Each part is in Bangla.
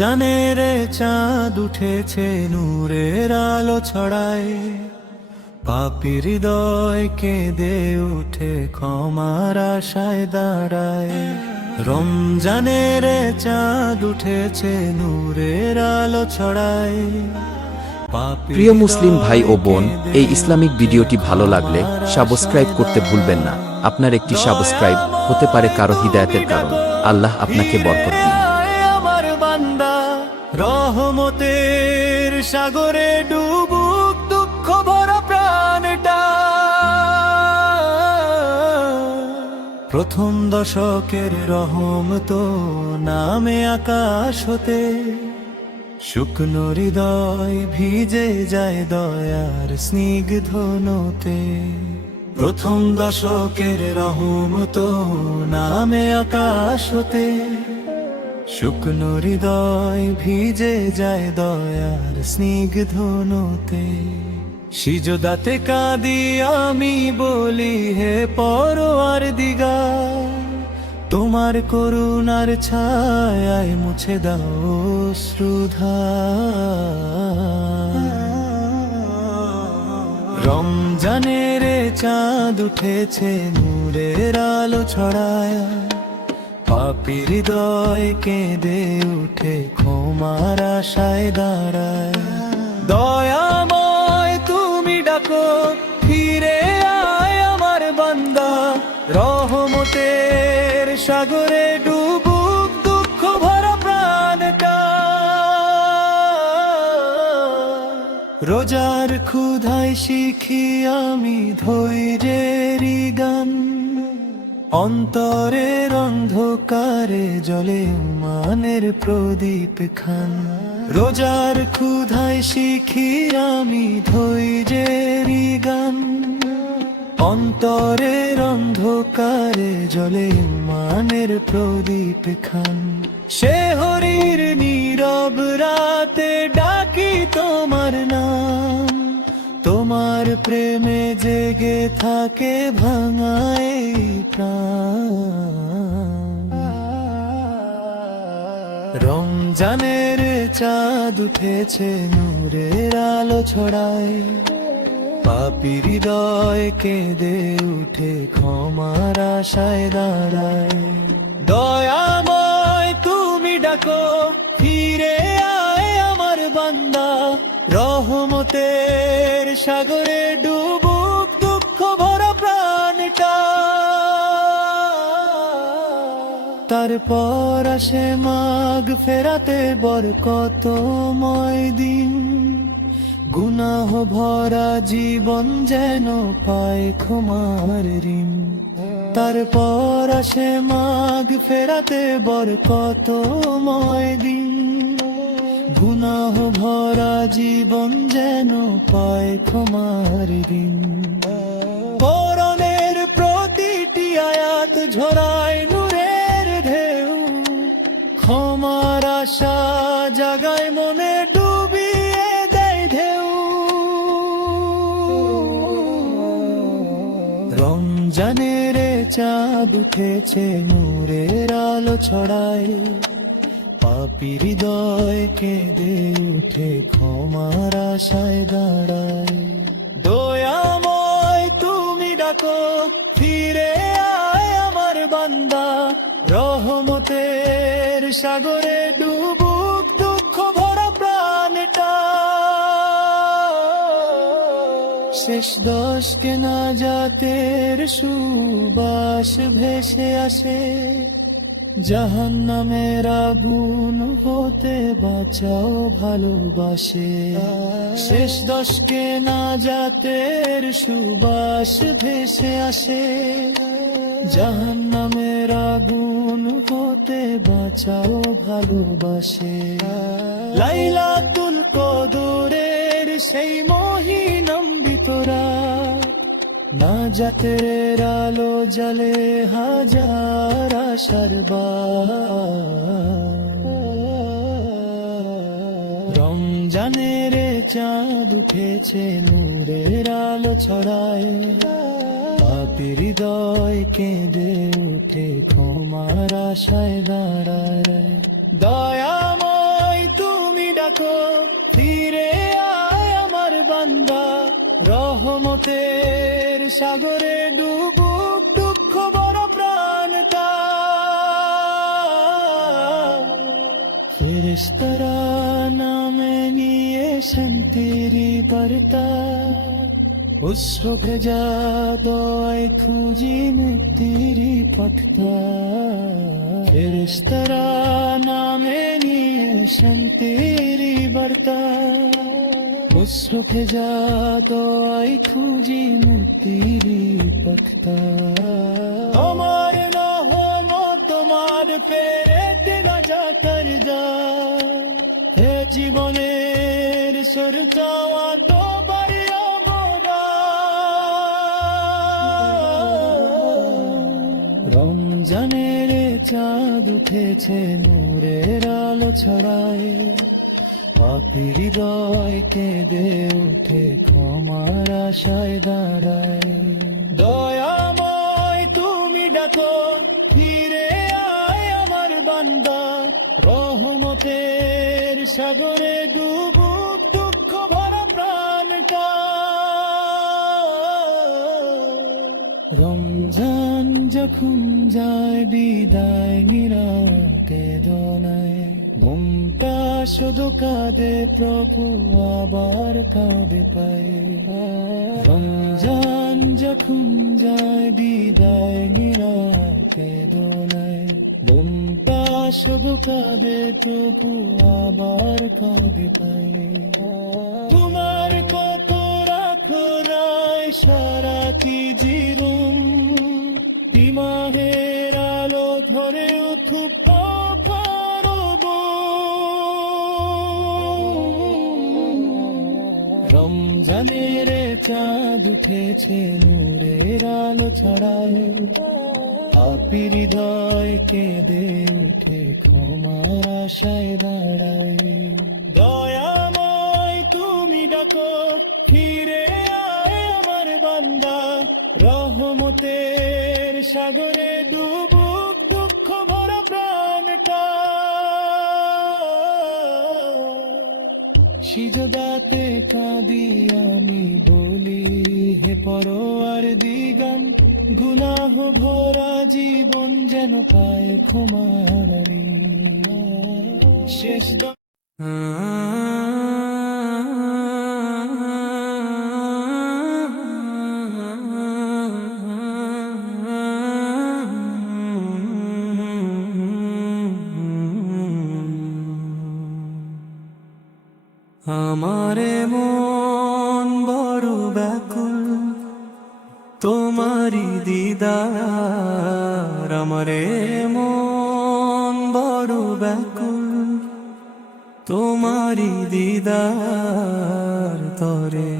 রমজানের চাঁদ উঠেছে নূরের আলো ছড়ায়, পাপী হৃদয় কেঁদে উঠে ক্ষমার আশায় দাঁড়ায়। রমজানের চাঁদ উঠেছে নূরের আলো ছড়ায়। প্রিয় মুসলিম ভাই ও বোন, এই ইসলামিক ভিডিওটি ভালো লাগলে সাবস্ক্রাইব করতে ভুলবেন না। আপনার একটি সাবস্ক্রাইব হতে পারে কারো হিদায়াতের কারণ। আল্লাহ আপনাকে বরকত দিন। আমার বান্দা রহমতের সাগরে ডুবুক দুঃখ ভরা প্রাণটা। প্রথম দশকের রহমত নামে আকাশ হতে, শুকনো হৃদয় ভিজে যায় দয়ার স্নিগ্ধ নতে। প্রথম দশকের রহমত নামে আকাশ হতে, শুকনো হৃদয় ভিজে যায় দয়ার স্নিগ্ধ নতে। সিজদাতে কাঁদি আমি বলি হে পরওয়ার দিগার, তোমার করুণার ছায়ায় মুছে দাও অশ্রুধার। রমজানের চাঁদ উঠেছে নূরের আলো ছড়ায়, পাপী হৃদয় কেঁদে উঠে ক্ষমার আশায় দাঁড়ায়। দয়াময় তুমি ডাকো ফিরে আয় আমার বান্দা, রহমতের সাগরে ডুবুক দুঃখ ভরা প্রাণটা। রোজার ক্ষুধায় শিখি আমি ধৈর্যেরই গান, অন্তরের অন্ধকারে জ্বলে মানের প্রদীপ খান। রোজার ক্ষুধায় শিখি আমি ধৈর্যেরই গান, অন্তরের অন্ধকারে জ্বলে মানের প্রদীপ খান। সে হরির নীরব রাতে ডাকি তোমার নাম, তোমার প্রেমে জেগে থাকে ভাঙায় প্রাণ। রমজানের চাঁদ উঠেছে নূরের আলো ছড়ায়, পাপী হৃদয় কেঁদে উঠে ক্ষমার আশায় দাঁড়ায়। দয়াময় তুমি ডাকো ফিরে আয় আমার বান্দা, রহমতের সাগরে ডুবুক দুঃখ ভরা প্রাণটা। তারপর আসে মাগ ফেরাতে বরকতময় দিন, গুনাহ ভরা জীবন যেন পায় ক্ষমার ঋণ। তারপর আসে মাগ ফেরাতে বরকতময় দিন, গুনাহ ভরা জীবন যেন পায় ক্ষমার ঋণ। কোরআনের প্রতিটি আয়াত ঝরায় নূরের ঢেউ, ক্ষমার আশা জাগায় মনে ডুবিয়ে দেয় ঢেউ। রমজানের চাঁদ উঠেছে নূরের আলো ছড়ায়, পাপী হৃদয় কেঁদে উঠে ক্ষমার আশায় দাঁড়ায়। দয়াময় তুমি ডাকো ফিরে আয় আমার বান্দা, রহমতের সাগরে ডুবুক দুঃখ ভরা প্রাণটা। শেষ দশকে নাজাতের সুবাস ভেসে আসে, জাহান্নামের আগুন হতে বাঁচাও ভালোবাসে। শেষ দশকে নাজাতের সুবাস ভেসে আসে, জাহান্নামের আগুন হতে বাঁচাও ভালোবাসে। লাইলাতুল কদরের সেই মহিনম্বিত রাত, নাজাতের আলো জ্বলে হাজার আশার বাত। রমজানের চাঁদ উঠেছে নূরের আলো ছড়ায়, পাপী হৃদয় কেঁদে উঠে ক্ষমার আশায় দাঁড়ায়। দয়াময় রহমতের সাগরে ডুবুক দুঃখ বড় প্রাণটা, ফেরেশতারা নামে নিয়ে শান্তির বার্তা, অশ্র ভেজা দোয়ায় খুঁজি মুক্তির পথটা, ফেরেশতারা নামে নিয়ে শান্তির বার্তা, অশ্র ভেজা দোয়ায় খুঁজি মুক্তির পথটা। তোমার রহমত তোমার পেরেতে রাজা করজা, হে জীবনের সুর চাওয়া তো বাড়ি রমজানের চাঁদ উঠেছে নূরের আলো ছড়ায়, পাপী হৃদয় কেঁদে উঠে ক্ষমার আশায় দাঁড়ায়। দয়াময় তুমি ডাকো ফিরে আয় আমার বান্দা, রহমতের সাগরে ডুবুক দুঃখ ভরা প্রাণটা। রমজান যখন যায় বিদায় নিরাতে দোনায়, মনটা শুধু কাঁদে প্রভু আবার কাঁদে পায়। রমজান যখন যায় বিদায় নিরাতে দোনায়, মনটা শুধু কাঁদে প্রভু আবার কাঁদে পায়। তোমার কত রাখো রায় সারা কি জীবন, তিমাহের আলো ধরে উঠুক পারব। রমজানের চাঁদ উঠেছে নূরের আলো ছড়ায়, পাপী হৃদয় কেঁদে উঠে ক্ষমার আশায় দাঁড়ায়। দয়াময় তুমি ডাকো ফিরে আয় আমার বান্দা, রহমতের সাগরে ডুবুক দুঃখ ভরা প্রাণটা। সিজদাতে কাঁদি আমি বলি হে পরওয়ার দিগান, গুনাহ ভরা জীবন যেন পায় ক্ষমার শেষ আমারে মন বড় ব্যাকুল তোমারি দিদার, আমারে মন বড় ব্যাকুল তোমারি দিদার তরে।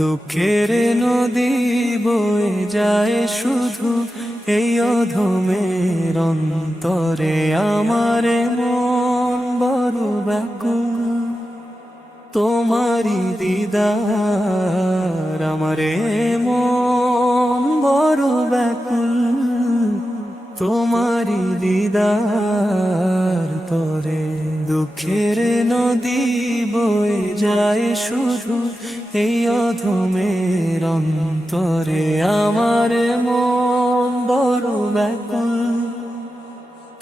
দুঃখের নদী বয়ে যায় শুধু এই অধমের অন্তরে, আমারে মন বড় ব্যাকুল তোমারি দিদার, আমারে মন বড় ব্যাকুল তোমারি দিদার তরে। দুঃখের নদী বয়ে যায় শুধু এই অধমের অন্তরে, আমার মন বড় ব্যাকুল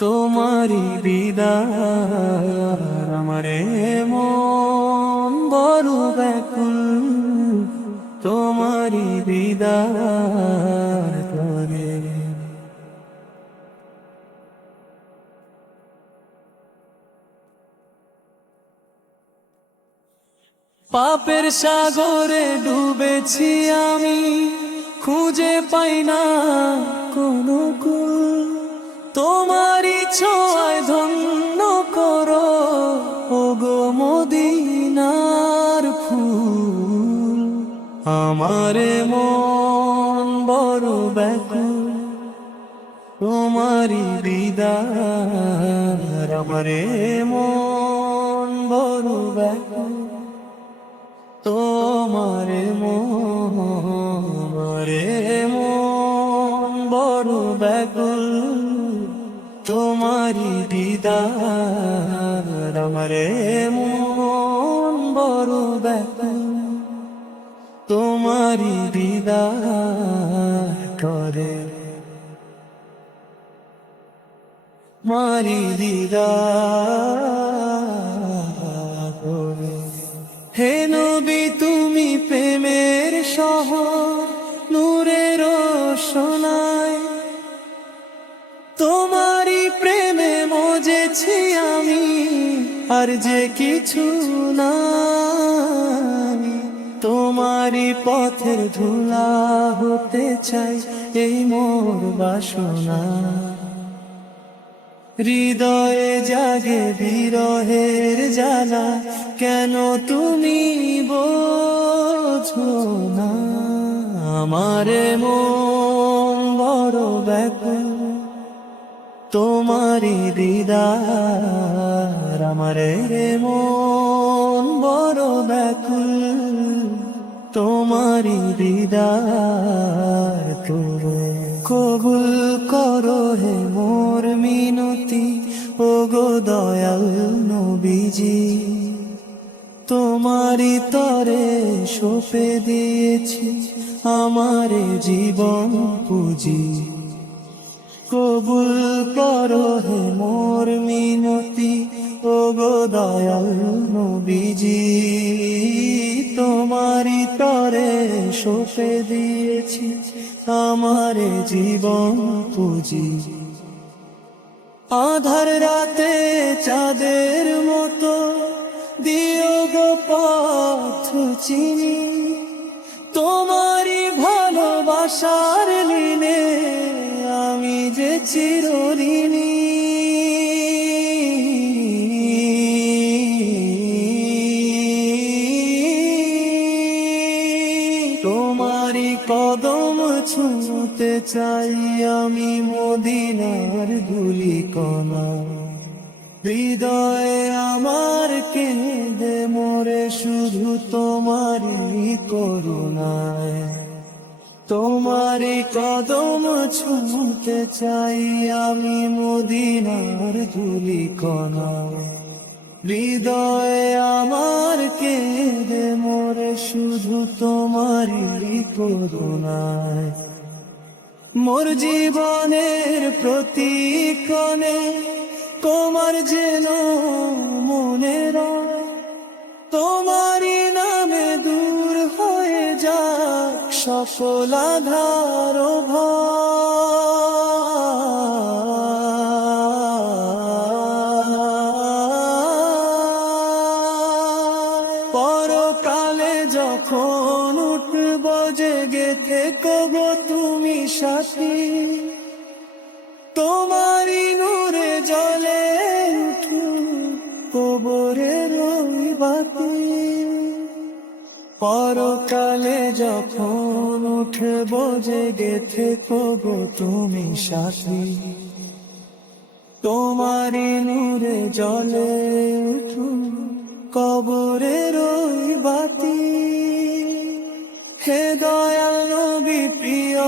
তোমারি দিদার, আমারে মন বড় ব্যাকুল তোমারি দিদার তরে। পাপের সাগরে ডুবেছি আমি, খুঁজে পাই না কোনো কুল, তোমারই ছোঁয়ায় ধন্য করো ওগো মদিনার ফুল। আমারে মন বড় ব্যাকুল তোমারি দিদার, আমারে মন বড় ব্যাকুল তোমারে মন, আমারে মন বড় ব্যাকুল তোমারি দিদার, আমারে মন বড় ব্যাকুল তোমারি দিদার করে, মারি দিদার করে। হে নবী তুমি প্রেমের শহর, নূরের সোনায়, তোমারি প্রেমে মজেছি আমি, আর যে কিছু নাই। তোমারি পথের ধুলা হতে চাই, এই মোর বাসনা। হৃদয়ে জাগে বিরহের জ্বালা, কেন তুমি বোঝো না? আমারে মন বড় ব্যাকুল, তোমারি দিদার। আমারে মন বড় ব্যাকুল, তোমারি দিদার করে। কবুল করো হে মোর মিনতি, ওগো দয়াল নবীজি। তোমারি তরে সঁপে দিয়েছি আমারে জীবন পুঁজি। কবুল করো হে মোর মিনতি, ওগো দয়াল নবীজি। তোমারি তরে সঁপে দিয়েছি আমারে জীবন পুঁজি। আধার রাতে চাঁদের মতো দিও গো পথ চিনি, তোমারি ভালোবাসার লীনে আমি যে চিরঋণী। তোমারি কদম ছুঁতে চাই আমি মদিনার ধূলিকণা। হৃদয়ে আমার কেঁদে মোরে শুধু তোমারি করুণায়। তোমারি কদম ছুঁতে চাই আমি মদিনার ধূলিকণা। হৃদয়ে আমার কেঁদে মোরে শুধু তোমারি করুণায়। মোর জীবনের প্রতিক্ষণে তোমার যেন মনে রয়, তোমারি নামে দূর হয়ে যাক সকল আধার ও ভয়। পরকালে যখন উঠব জেগে থেকো গো তুমি সাথী, তোমারি নূরে জ্বলে উঠু কবরের ওই বাতি। পরকালে যখন উঠব জেগে থেকো গো তুমি সাথী, তোমারি নূরে জ্বলে উঠু কবরের ওই বাতি। হে দয়াল নবী প্রিয়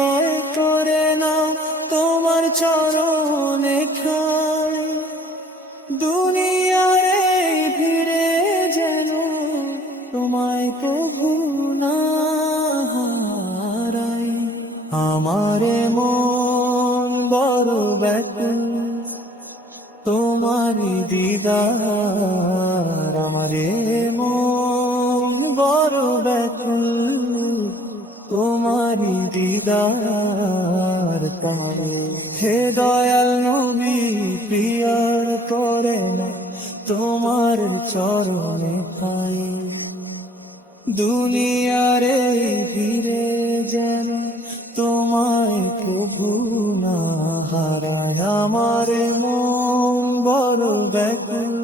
করে নাও তোমার চরণে খায়, দুনিয়ার এই ভিড়ে যেন তোমায় প্রভু না হারাই। আমারে মন বড় ব্যাকুল, তোমারি দিদার। আমারে মন বড় ব্যাকুল, তোমারি দিদার করে। হে দয়াল নবী প্রিয়ার করে না তোমার চরণে পাই, দুনিয়ারে ফিরে যেন তোমায় প্রভু না হারায়। আমার মন বড় ব্যাকুল,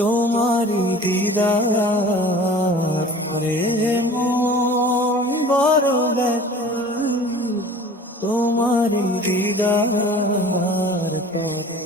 তোমারি দিদার। রে মন বড় ব্যাকুল, তোমারি দিদার করে।